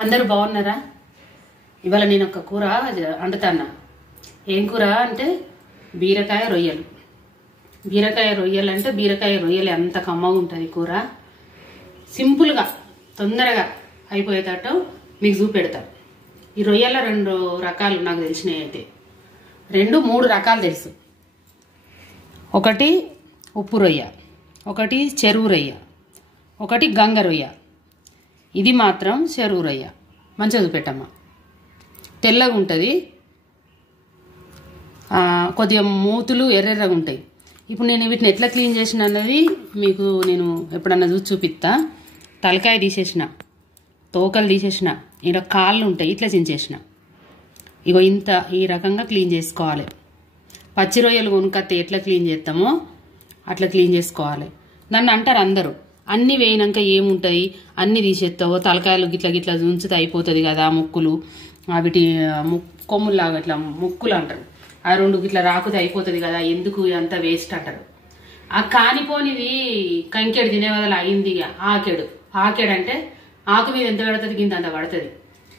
అందరూ బాగున్నారా? ఇవాళ నేను ఒక కూర వండుతాను. ఏం కూర అంటే బీరకాయ రొయ్యలు. బీరకాయ రొయ్యలు అంటే బీరకాయ రొయ్యలు ఎంత కమ్మగా ఉంటుంది కూర. సింపుల్గా తొందరగా అయిపోయేటట్టు మీకు చూపెడతా. ఈ రొయ్యల 2 రకాలు నాకు తెలిసినవి అయితే 2-3 రకాలు తెలుసు. ఒకటి ఉప్పు రొయ్య, ఒకటి చెరువు రొయ్య, ఒకటి గంగ రొయ్య. ఇది మాత్రం చెరువు రొయ్య. మంచిగా చూపెట్టమ్మా. తెల్లగా ఉంటుంది, కొద్దిగా మూతులు ఎర్రెర్రగా ఉంటాయి. ఇప్పుడు నేను వీటిని ఎట్లా క్లీన్ చేసిన అన్నది మీకు నేను ఎప్పుడన్నా చూపిస్తా. తలకాయ తీసేసిన, తోకలు తీసేసిన, ఇలా కాళ్ళు ఉంటాయి ఇట్లా చించేసిన. ఇగో ఇంత ఈ రకంగా క్లీన్ చేసుకోవాలి. పచ్చి రొయ్యలు కొనుక్కొస్తే ఎట్లా క్లీన్ చేస్తామో అట్లా క్లీన్ చేసుకోవాలి. నన్ను అంటారు అందరూ, అన్నీ వేయినాక ఏముంటాయి, అన్నీ తీసేస్తావో, తలకాయలు గిట్ల గిట్లా ఉంచితే అయిపోతుంది కదా, ముక్కులు వీటి కొమ్ముల్లాగా ఇట్లా ముక్కులు అంటారు, ఆ 2 గిట్లా రాకుతే అయిపోతుంది కదా, ఎందుకు అంతా వేస్ట్ అంటారు. ఆ కానిపోనిది కంకెడు తినే వదలు అయింది. ఆకెడు అంటే ఆకు మీద ఎంత పడుతుంది గింత అంత పడుతుంది.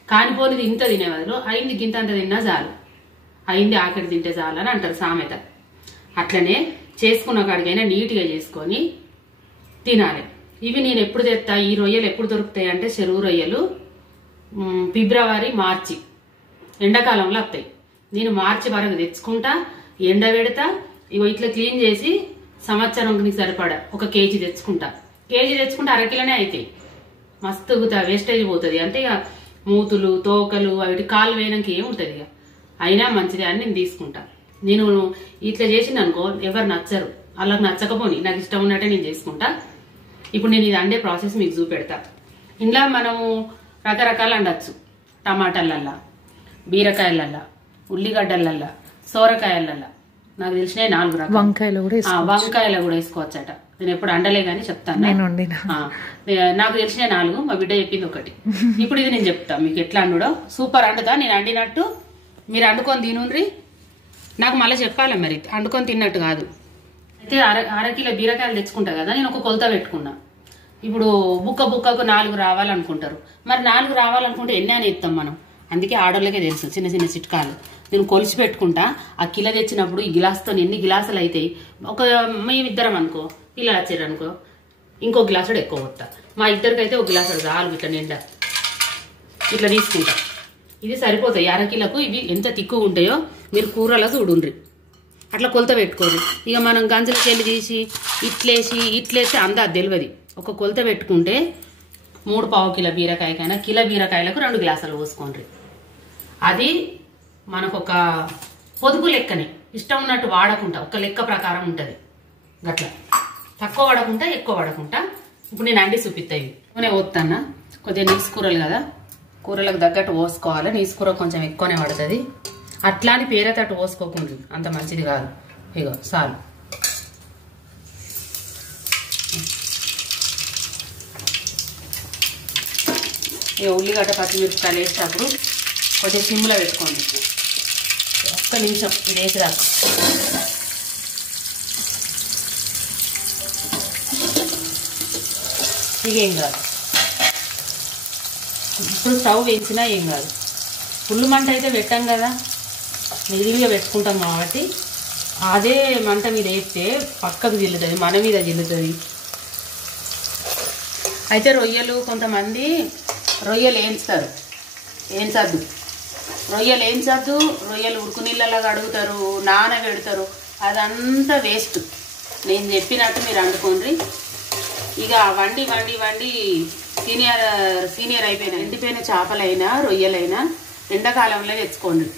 కానిపోనిది ఇంత తినే వదలు అయింది గింత అంత తిన్నా చాలు, అయింది ఆకెడు తింటే చాలు అని అంటారు సామెత. అట్లనే చేసుకున్న కాడికైనా నీట్గా చేసుకొని తినాలి. ఇవి నేను ఎప్పుడు తెస్తా, ఈ రొయ్యలు ఎప్పుడు దొరుకుతాయి అంటే చెరువు రొయ్యలు ఫిబ్రవరి మార్చి ఎండాకాలంలో వస్తాయి. నేను మార్చి వరకు తెచ్చుకుంటా, ఎండ పెడతా. ఇగో ఇట్లా క్లీన్ చేసి సంవత్సరంకి సరిపడా 1 కేజీ తెచ్చుకుంటా. కేజీ తెచ్చుకుంటే 1/2 కిలోనే అవుతాయి. మస్తు వేస్టేజ్ పోతుంది. అంటే ఇక మూతులు తోకలు అవి కాళ్ళు వేయడానికి ఏముంటుంది ఇక, అయినా మంచిది అని నేను తీసుకుంటా. నేను ఇట్లా చేసిన అనుకో ఎవరు నచ్చరు, వాళ్ళకి నచ్చకపోని నాకు ఇష్టం ఉన్నట్టే నేను చేసుకుంటా. ఇప్పుడు నేను ఇది అండే ప్రాసెస్ మీకు చూపెడతా. ఇంట్లో మనము రకరకాలు వండొచ్చు. టమాటాలల్లా, బీరకాయలల్లా, ఉల్లిగడ్డలల్లా, సోరకాయలల్లా. నాకు తెలిసిన 4 రకాలు. వంకాయలు కూడా వేసుకోవచ్చట. నేను ఎప్పుడు అండలే గానీ చెప్తాను. నాకు తెలిసిన 4, మా బిడ్డ చెప్పింది 1. ఇప్పుడు ఇది నేను చెప్తా మీకు ఎట్లా అండుడో. సూపర్ అండుతా. నేను అండినట్టు మీరు అండుకొని తినుండ్రి. నాకు మళ్ళీ చెప్పాలి మరి, అండుకొని తిన్నట్టు కాదు. అయితే 1/2 కిలో బీరకాయలు తెచ్చుకుంటా కదా, నేను ఒక కొలత పెట్టుకున్నా. ఇప్పుడు బుక్కకు 4 రావాలనుకుంటారు. మరి 4 రావాలనుకుంటే ఎన్ని అని ఇస్తాం మనం. అందుకే ఆడోళ్ళకే తెలుసు చిన్న చిన్న చిట్కాలు. నేను కొలిచి పెట్టుకుంటా. ఆ కిలో తెచ్చినప్పుడు ఈ గిలాసుతో ఎన్ని గిలాసులు అవుతాయి. మేమిద్దరం అనుకో, పిల్లలు వచ్చారు అనుకో, ఇంకో గిలాసుడు ఎక్కువ వస్తా. మా ఇద్దరికైతే 1 గిలాసుడు చాలు. ఇట్లా నిండా ఇట్లా తీసుకుంటా. ఇది సరిపోతాయి 1/2 కిలోకు. ఇవి ఎంత తిక్కువ ఉంటాయో మీరు కూరలో చూడుండ్రి. అట్లా కొలత పెట్టుకోరు. ఇక మనం గంజలకి వెళ్ళి తీసి ఇట్లేసి అందాది తెలియదు. ఒక కొలత పెట్టుకుంటే 3/4 కిలో బీరకాయకైనా కిలో బీరకాయలకు 2 గ్లాసులు పోసుకోండి. అది మనకు ఒక పొదుపు లెక్కని, ఇష్టం ఉన్నట్టు వాడకుండా ఒక లెక్క ప్రకారం ఉంటుంది. గట్లా తక్కువ వాడకుండా ఎక్కువ వాడకుండా. ఇప్పుడు నేను అండి చూపిస్తాయి. నూనె పోస్తానా, కొద్దిగా నీసు కూరలు కదా, కూరలకు తగ్గట్టు పోసుకోవాలి. నీసు కూర కొంచెం ఎక్కువనే పడుతుంది. అట్లా అని పేరేతట్టు పోసుకోకుండా అంత మంచిది కాదు. ఇగో చాలు. ఇక ఉల్లిగడ్డ పచ్చిమిరపకాయలు వేసేటప్పుడు కొంచెం సిమ్లో పెట్టుకోండి. 1 నిమిషం ఇది వేసేదాకా. ఇక ఏం కాదు. ఇప్పుడు స్టవ్ వేయించినా ఏం కాదు. ఫుల్ మంట అయితే పెట్టాం కదా, మిడిల్గా పెట్టుకుంటాం కాబట్టి అదే మంట మీద వేస్తే పక్కకు జిల్లుతుంది, మన మీద జిల్లుతుంది. అయితే రొయ్యలు కొంతమంది రొయ్యలు వేయించద్దు. రొయ్యలు ఉడుకు నీళ్ళలో కడుగుతారు, నానబెడతారు. అదంతా వేస్ట్. నేను చెప్పినట్టు మీరు వండుకోండి. ఇక వండి సీనియర్ అయిపోయిన ఎండిపోయిన చేపలైనా రొయ్యలైనా ఎండాకాలంలో తెచ్చుకోండి.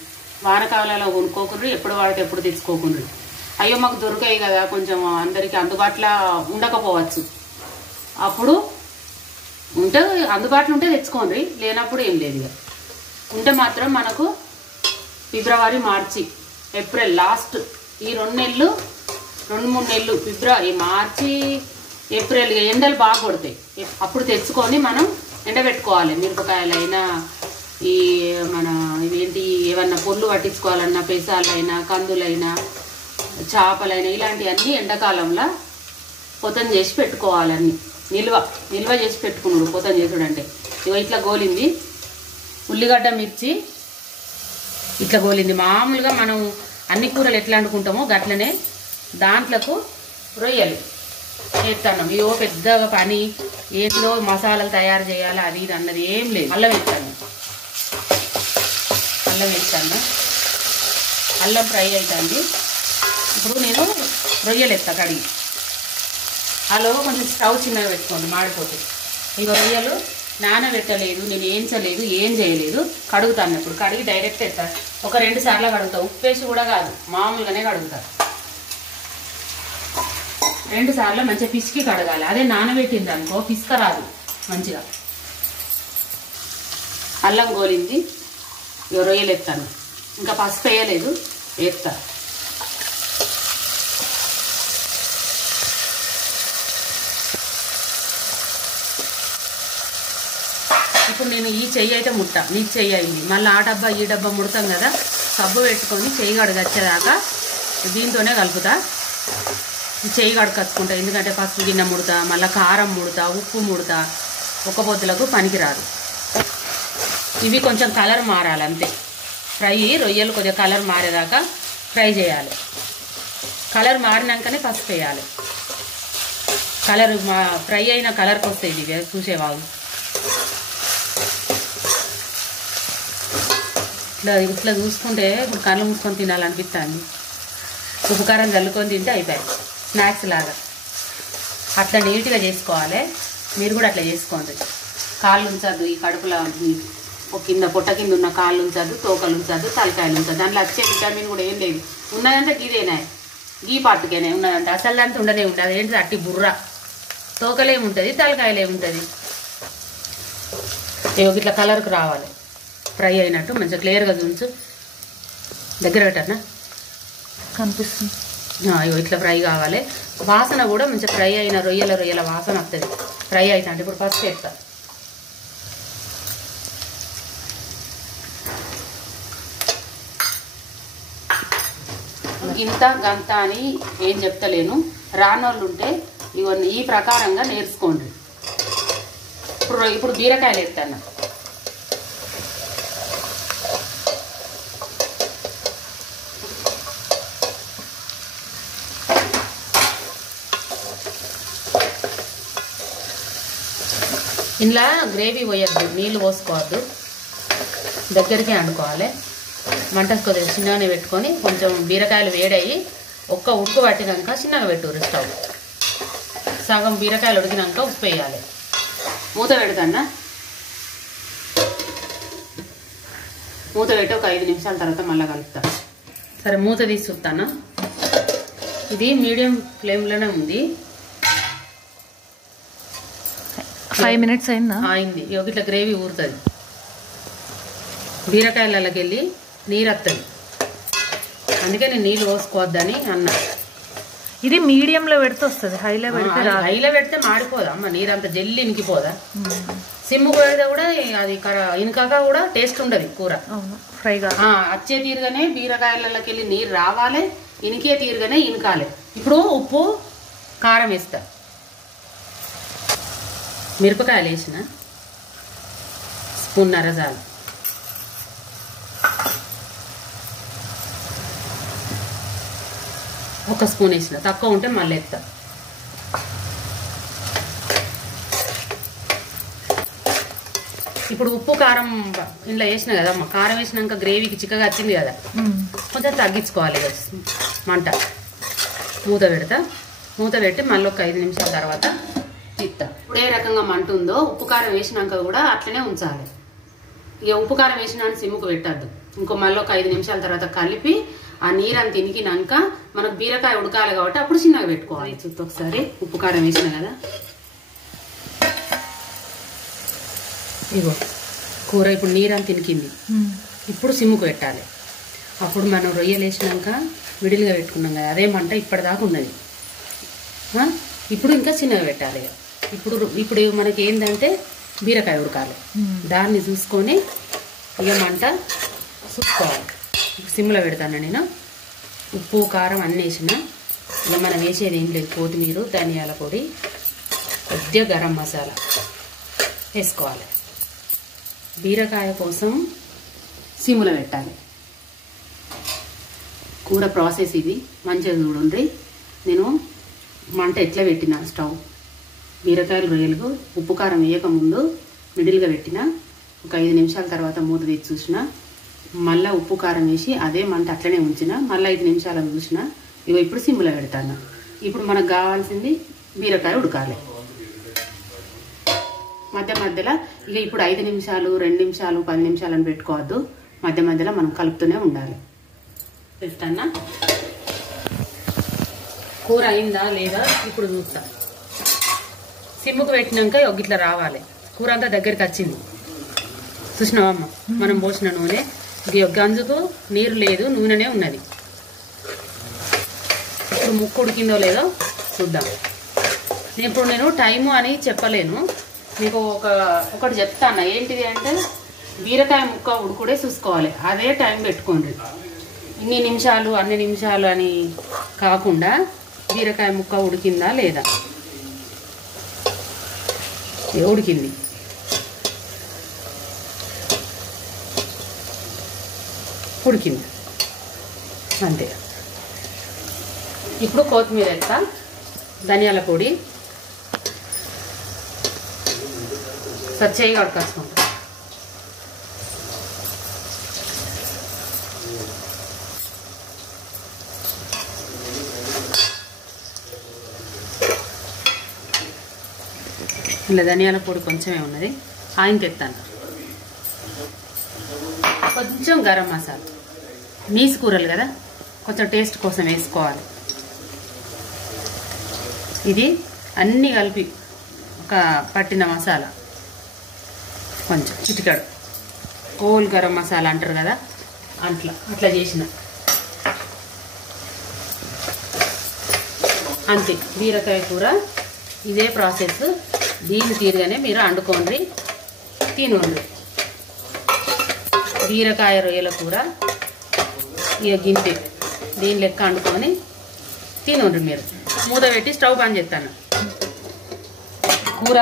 వానకాలంలో కొనుక్కోకుండా ఎప్పుడు వాడితే ఎప్పుడు తెచ్చుకోకుండా. అయ్యో మాకు దొరికాయి కదా, కొంచెం అందరికీ అందుబాటులో ఉండకపోవచ్చు. అప్పుడు ఉంటే అందుబాటులో ఉంటే తెచ్చుకోండి, లేనప్పుడు ఏం లేదు. ఇక ఉంటే మాత్రం మనకు ఫిబ్రవరి మార్చి ఏప్రిల్ లాస్ట్ ఈ 2 నెలలు 2-3 నెలలు ఫిబ్రవరి మార్చి ఏప్రిల్ ఎండలు బాగా కొడతాయి. అప్పుడు తెచ్చుకొని మనం ఎండబెట్టుకోవాలి. మిరపకాయలైనా ఈ మన ఇవేంటి ఏమన్నా పొల్లు పట్టించుకోవాలన్నా పెసాలైనా కందులైనా చేపలైనా ఇలాంటివన్నీ ఎండాకాలంలో పొతం చేసి పెట్టుకోవాలన్నీ. నిల్వ చేసి పెట్టుకున్నాడు పొతం చేసుడు అంటే. ఇట్లా గోలింది. ఉల్లిగడ్డ మిర్చి ఇట్లా గోలింది. మామూలుగా మనం అన్ని కూరలు ఎట్లా వండుకుంటామో గట్లనే దాంట్లకు రొయ్యలు వేస్తాను. ఇవో పెద్దగా పని ఏదో మసాలాలు తయారు చేయాలి అది ఇది అన్నది ఏం లేదు. అల్లం వేస్తాను, అల్లం ఫ్రై అవుతుంది. ఇప్పుడు నేను రొయ్యలు వేస్తా కడిగి. ఆలోగా కొంచెం స్టవ్ చిన్నగా పెట్టుకోండి మాడిపోతే. ఇక రొయ్యలు నానబెట్టలేదు, నేను ఏంచలేదు, ఏం చేయలేదు, కడుగుతాను. ఇప్పుడు కడిగి డైరెక్ట్ వేస్తా. ఒక 2 సార్లు కడుగుతా, ఉప్పేసి కూడా కాదు, మామూలుగానే కడుగుతా. 2 సార్లు మంచిగా పిసికి కడగాలి. అదే నానబెట్టింది అనుకో పిసుక రాదు మంచిగా. అల్లం గోలింది. ఇక రొయ్యలు ఎత్తాను, ఇంకా పసుపు వేయలేదు, వేస్తా. ఇప్పుడు నేను ఈ చెయ్యి అయితే ముట్టా, నీ చెయ్యి అయింది. మళ్ళీ ఆ డబ్బా ఈ డబ్బా ముడతాం కదా, సబ్బు పెట్టుకొని చెయ్యి కడగచ్చేదాకా దీంతోనే కలుపుతా. ఈ చెయ్యి కడకచ్చుకుంటా, ఎందుకంటే పసుపు గిన్నె ముడతా, మళ్ళీ కారం ముడతా, ఉప్పు ముడతా, ఒక పొద్దులకు పనికిరాదు. ఇవి కొంచెం కలర్ మారాలి అంతే. ఫ్రై రొయ్యలు కొద్దిగా కలర్ మారేదాకా ఫ్రై చేయాలి. కలర్ మారినాకనే పసుపు వేయాలి. కలర్ ఫ్రై అయిన కలర్కి వస్తాయి ఇది చూసేవాళ్ళు. ఇట్లా చూసుకుంటే ఇప్పుడు కళ్ళు మూసుకొని తినాలనిపిస్తుంది. ఉప్పు కారం చల్లుకొని తింటే అయిపోయాయి స్నాక్స్ లాగా. అట్లా నీట్గా చేసుకోవాలి. మీరు కూడా అట్లా చేసుకోండి. కాళ్ళు ఉంచద్దు, ఈ కడుపులో కింద పొట్ట కింద ఉన్న కాళ్ళు ఉంచద్దు, తోకలు ఉంచద్దు, తలకాయలు ఉంచద్దు. దాంట్లో వచ్చే విటమిన్ కూడా ఏం లేదు. ఉన్నదంటే గీదేనా, గీ పట్టుకేనే ఉన్నదంటే అసలు దాంతో ఉండనే ఉంటుంది. అదేంటిది అట్టి బుర్ర, తోకలేముంటుంది, తలకాయలేముంటుంది. ఇట్లా కలర్కి రావాలి, ఫ్రై అయినట్టు మంచిగా క్లియర్గా చూంచు. దగ్గర పెట్టన్నా కనిపిస్తుంది. ఇట్లా ఫ్రై కావాలి. వాసన కూడా మంచిగా ఫ్రై అయిన రొయ్యల వాసన వస్తుంది ఫ్రై అవుతా. అంటే ఇప్పుడు పసుపు వేస్తా. ఇంత గంత అని ఏం చెప్తలేను, రానోళ్ళు ఉంటే ఇవన్నీ ఈ ప్రకారంగా నేర్చుకోండి. ఇప్పుడు బీరకాయలు వేస్తాను. ఇందులో గ్రేవీ పోయద్దు, నీళ్ళు పోసుకోవద్దు, దగ్గరికి వండుకోవాలి. మంట కొద్దిగా చిన్నగానే పెట్టుకొని కొంచెం బీరకాయలు వేడయ్యి ఒక్క ఉప్పు పట్టినాక చిన్నగా పెట్టు స్టవ్. సగం బీరకాయలు ఉడికినాక ఉప్పు వేయాలి. మూత పెడతానా, మూత పెట్టి ఒక 5 నిమిషాల తర్వాత మళ్ళీ కలుపుతా. సరే మూత తీసి చూస్తాను. ఇది మీడియం ఫ్లేమ్లోనే ఉంది. 5 minutes అయిందా? అయింది. ఇట్లా గ్రేవీ ఊరుతుంది, బీరకాయలకి వెళ్ళి నీరు వస్తుంది. అందుకే నేను నీళ్ళు పోసుకోవద్దని అన్నా. ఇది మీడియంలో పెడితే వస్తుంది, హైలో పెడితే మాడిపోదా అమ్మ, నీరు అంత జల్లి ఇనికిపోదా. సిమ్ము పెడితే కూడా అది ఇనకాక కూడా టేస్ట్ ఉండదు కూర. ఫ్రైగా వచ్చే తీరుగానే బీరకాయలకి వెళ్ళి నీరు రావాలి, ఇనికే తీరుగానే ఇనకాలి. ఇప్పుడు ఉప్పు కారం వేస్తా. మిరపకాయలు వేసిన స్పూన్ చాలు. ఒక స్పూన్ వేసిన, తక్కువ ఉంటే మళ్ళీ ఎత్తా. ఇప్పుడు ఉప్పు కారం ఇంట్లో వేసిన కదమ్మా, కారం వేసినాక గ్రేవీకి చిక్కగా వచ్చింది కదా, కొంచెం తగ్గించుకోవాలి మంట. మూత పెడతా. మూత పెట్టి మళ్ళీ ఒక 5 నిమిషాల తర్వాత తిత్తా. ఇప్పుడు ఏ రకంగా మంట ఉందో ఉప్పు కారం వేసినాక కూడా అట్లనే ఉంచాలి. ఇక ఉప్పు కారం వేసినాక సిమ్ముకు పెట్టద్దు. ఇంకో మళ్ళీ ఒక 5 నిమిషాల తర్వాత కలిపి ఆ నీరంతా తినికినాక మనకు బీరకాయ ఉడకాలి కాబట్టి అప్పుడు చిన్నగా పెట్టుకోవాలి. చూస్తే ఒకసారి ఉప్పు కారం వేసిన కదా, ఇగో కూర ఇప్పుడు నీరంతా తినికింది. ఇప్పుడు సిమ్ముకు పెట్టాలి. అప్పుడు మనం రొయ్యలు వేసినాక విడిలుగా పెట్టుకున్నాం కదా, అదే మంట ఇప్పటిదాకా ఉన్నది. ఇప్పుడు ఇంకా చిన్నగా పెట్టాలి. ఇప్పుడు మనకి ఏంటంటే బీరకాయ ఉడకాలి, దాన్ని చూసుకొని ఇక మంట చూసుకోవాలి. సిమ్లో పెడతాను నేను. ఉప్పు కారం అన్నీ వేసిన. ఇక మనం వేసేది ఏం లేదు, కొత్తిమీర, ధనియాల పొడి, కొద్దిగా గరం మసాలా వేసుకోవాలి. బీరకాయ కోసం సిమ్లో పెట్టాలి. కూర ప్రాసెస్ ఇది మంచిగా చూడండి. నేను మంట ఎట్లా పెట్టిన స్టవ్ బీరకాయలు రొయ్యలకు ఉప్పు కారం వేయకముందు మిడిల్గా పెట్టిన. ఒక 5 నిమిషాల తర్వాత మూత తీసి చూసిన, మళ్ళీ ఉప్పు కారం వేసి అదే మంట అట్లనే ఉంచిన. మళ్ళీ 5 నిమిషాలు చూసిన. ఇప్పుడు సిమ్లో పెడతాను. ఇప్పుడు మనకు కావాల్సింది బీరకాయ ఉడకాలి మధ్య మధ్యలో. ఇప్పుడు 5 నిమిషాలు 2 నిమిషాలు 10 నిమిషాలు అని పెట్టుకోవద్దు. మధ్య మధ్యలో మనం కలుపుతూనే ఉండాలి. పెడతానా కూర అయిందా లేదా ఇప్పుడు చూస్తా. సిమ్ముకు పెట్టినాక ఇట్లా రావాలి. కూర అంతా దగ్గరికి వచ్చింది. చూసినావమ్మ, మనం పోసిన నూనె గంజుకు నీరు లేదు, నూనెనే ఉన్నది. ఇప్పుడు ముక్కు ఉడికిందో లేదో చూద్దాం. ఇప్పుడు నేను టైము అని చెప్పలేను మీకు. ఒకటి చెప్తాను. ఏంటిది అంటే బీరకాయ ముక్క ఉడుకుడే చూసుకోవాలి. అదే టైం పెట్టుకోండి. ఇన్ని నిమిషాలు అన్ని నిమిషాలు అని కాకుండా బీరకాయ ముక్క ఉడికిందా లేదా. ఉడికింది. ఉడికింది అంతే. ఇప్పుడు కొత్తిమీర వేస్తా, ధనియాల పొడి సచ్చేగా ఉడకాల్సుకుంటా. ఇలా ధనియాల పొడి కొంచెమే ఉన్నది. ఆయన తెస్తాను. కొంచెం గరం మసాలా, నీసు కూరలు కదా, కొంచెం టేస్ట్ కోసం వేసుకోవాలి. ఇది అన్నీ కలిపి ఒక పట్టిన మసాలా, కొంచెం చిటికాడు హోల్ గరం మసాలా అంటారు కదా, అట్లా చేసిన అంతే. బీరకాయ కూర ఇదే ప్రాసెస్. దీని తీరుగానే మీరు వండుకోండి, తినండి. బీరకాయ రొయ్యల కూర ఇక గింతే దీని లెక్క వండుకొని తినండి మీరు. మూత పెట్టి స్టవ్ బంద్ చేస్తాను. కూర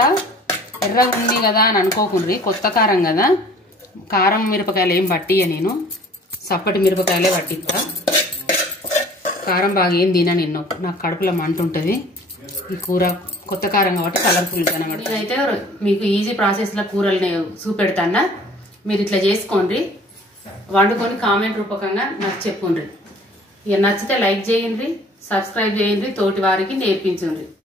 ఎర్రగా ఉంది కదా అని అనుకోకుండ్రి. కొత్త కారం కదా, కారం మిరపకాయలు ఏం పట్టియ, నేను సప్పటి మిరపకాయలే పట్టిస్తా. కారం బాగా ఏం తినా నిన్ను, నాకు కడుపులో మంట ఉంటుంది. ఈ కూర కొత్త కారం కాబట్టి కలర్ఫుల్గా అనమాట. నేనైతే మీకు ఈజీ ప్రాసెస్లో కూరల్ని చూపెడతానా, మీరు ఇట్లా చేసుకోండి, వండుకొని కామెంట్ రూపకంగా నాకు చెప్పుండ్రి. ఇక నచ్చితే లైక్ చేయండి, సబ్స్క్రైబ్ చేయండి, తోటి వారికి నేర్పించండి.